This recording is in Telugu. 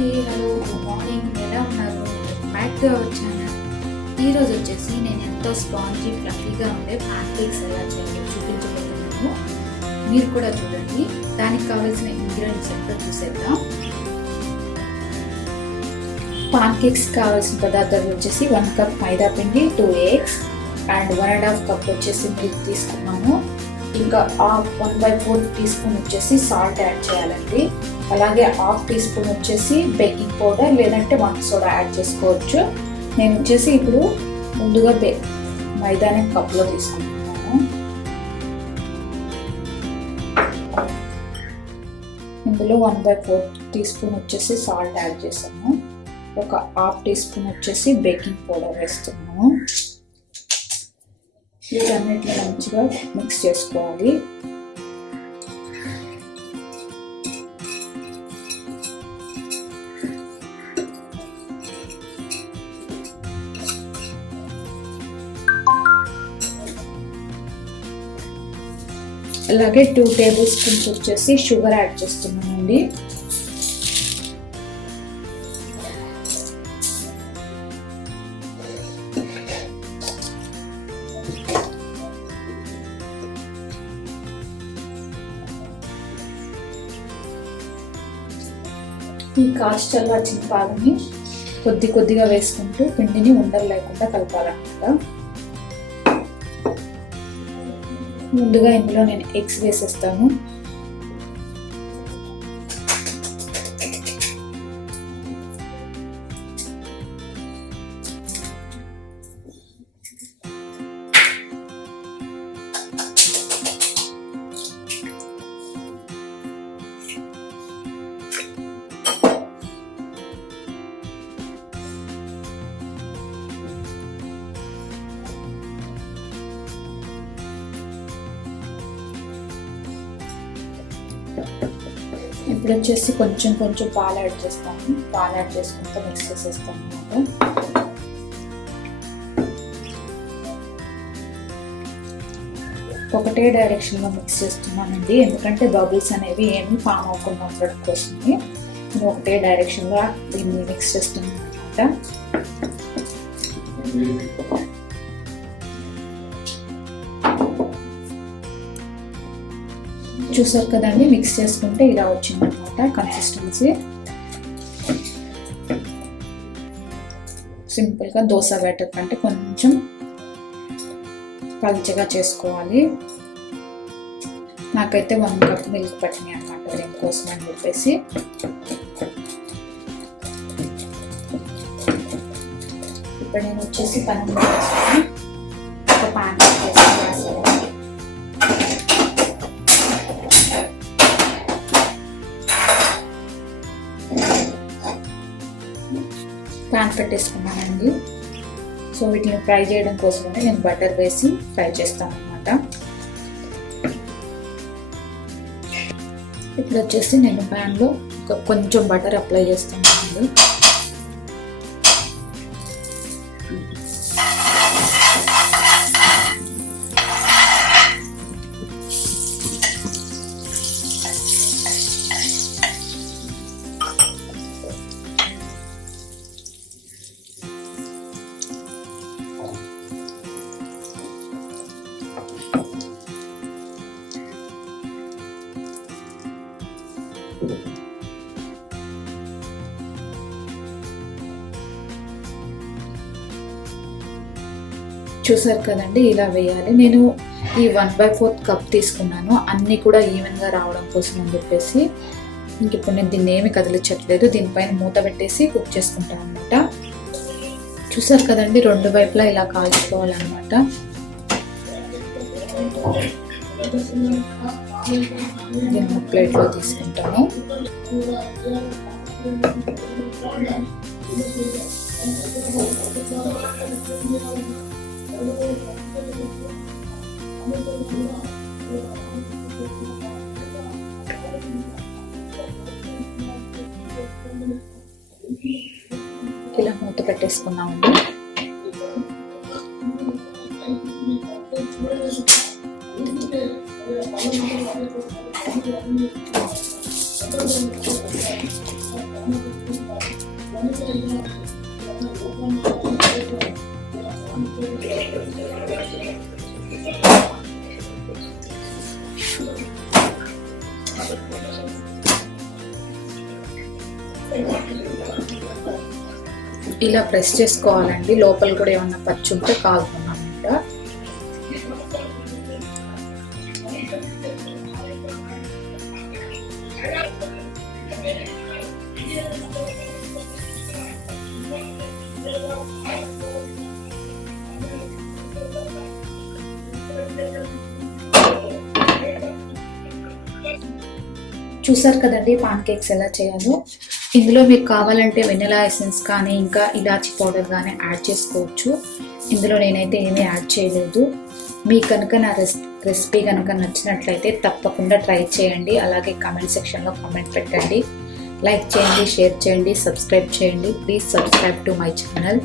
అండి, హలో, గుడ్ మార్నింగ్. ఎలా ఉన్నారు? Back to our channel. ఈరోజు వచ్చేసి నేను ఎంతో స్పాంజీ ఫ్లఫీగా ఉండే ప్యాన్కేక్స్ ఎలా చేయాలో చూపించబోతున్నాను. మీరు కూడా చూడండి. దానికి కావాల్సిన ఇంగ్రీడియంట్స్ ఎంతో చూసేద్దాం. పాన్కేక్స్ కావాల్సిన పదార్థాలు వచ్చేసి 1 కప్ మైదా పిండి, 2 eggs అండ్ 1.5 కప్ వచ్చేసి మిల్క్ తీసుకున్నాము. ఇంకా 1/4 టీ స్పూన్ వచ్చేసి సాల్ట్ యాడ్ చేయాలండి. అలాగే 1/2 టీ స్పూన్ వచ్చేసి బేకింగ్ పౌడర్ లేదంటే వంట సోడా యాడ్ చేసుకోవచ్చు. నేను వచ్చేసి ఇప్పుడు ముందుగా మైదాని కప్లో తీసుకుంటున్నాను. ఇందులో 1/4 టీ స్పూన్ వచ్చేసి సాల్ట్ యాడ్ చేసాము. ఒక 1/2 టీ స్పూన్ వచ్చేసి బేకింగ్ పౌడర్ వేస్తున్నాము. వీటన్నిటిని మంచిగా మిక్స్ చేసుకోవాలి. అలాగే 2 టేబుల్ స్పూన్స్ వచ్చేసి షుగర్ యాడ్ చేస్తున్నానండి. ఈ కాచి చల్లార్చిన పాలని కొద్దిగా వేసుకుంటూ పిండిని ఉండలు లేకుండా కలపాలన్నమాట. ముందుగా ఇందులో నేను ఎగ్స్ వేసేస్తాను. ఇప్పుడు వచ్చేసి కొంచెం పాలు యాడ్ చేస్తాను. పాలు యాడ్ చేసుకుంటూ మిక్స్ చేసేస్తాను అన్నమాట. ఒకటే డైరెక్షన్లో మిక్స్ చేస్తున్నానండి, ఎందుకంటే బబుల్స్ అనేవి ఏమి ఫామ్ అవ్వకుండా ఉండడం కోసమే నేను ఒకటే డైరెక్షన్లో దీన్ని మిక్స్ చేస్తున్నాను అన్నమాట. చూసారు కదండి, మిక్స్ చేసుకుంటే ఇలా వచ్చిందనమాట కన్సిస్టెన్సీ. సింపుల్గా దోశ బ్యాటర్ కంటే కొంచెం పల్చగా చేసుకోవాలి. నాకైతే 1 కప్ మిల్క్ పట్టినాయి అన్నమాట, దీనికోసం అని చెప్పేసి. ఇప్పుడు నేను వచ్చేసి పని ఒక ప్యాన్ వేసాను. ప్యాన్ పెట్టేసుకున్నానండి. సో వీటిని ఫ్రై చేయడం కోసమని నేను బటర్ వేసి ఫ్రై చేస్తాను అన్నమాట. ఇప్పుడు వచ్చేసి నేను ప్యాన్లో కొంచెం బటర్ అప్లై చేస్తున్నానండి. చూసారు కదండి, ఇలా వేయాలి. నేను ఈ 1/4 కప్ తీసుకున్నాను, అన్నీ కూడా ఈవెన్గా రావడం కోసం అని చెప్పేసి. ఇంక ఇప్పుడు నేను దీన్ని ఏమి కదిలించట్లేదు, దీనిపైన మూత పెట్టేసి కుక్ చేసుకుంటాను అనమాట. చూసారు కదండి, 2 వైపులా ఇలా కాల్చుకోవాలన్నమాట. దీన్ని ప్లేట్లో తీసుకుంటాను. ఇలా మూత పెట్టేసుకున్నామండి. ఇలా ప్రెస్ చేసుకోవాలండి, లోపల కూడా ఏమన్నా పచ్చి ఉంటే కాలుతుందన్నమాట. చూసారు కదండి పాన్ కేక్స్ ఎలా చేయాలో. ఇందులో మీకు కావాలంటే వెనిలా ఎసెన్స్ కానీ ఇంకా ఇలాచీ పౌడర్ కానీ యాడ్ చేసుకోవచ్చు. ఇందులో నేనైతే ఏమీ యాడ్ చేయలేదు. మీకు కనుక నా రెసిపీ కనుక నచ్చినట్లయితే తప్పకుండా ట్రై చేయండి. అలాగే కామెంట్ సెక్షన్లో కామెంట్ పెట్టండి. లైక్ చేయండి, షేర్ చేయండి, సబ్స్క్రైబ్ చేయండి. Please subscribe to my channel.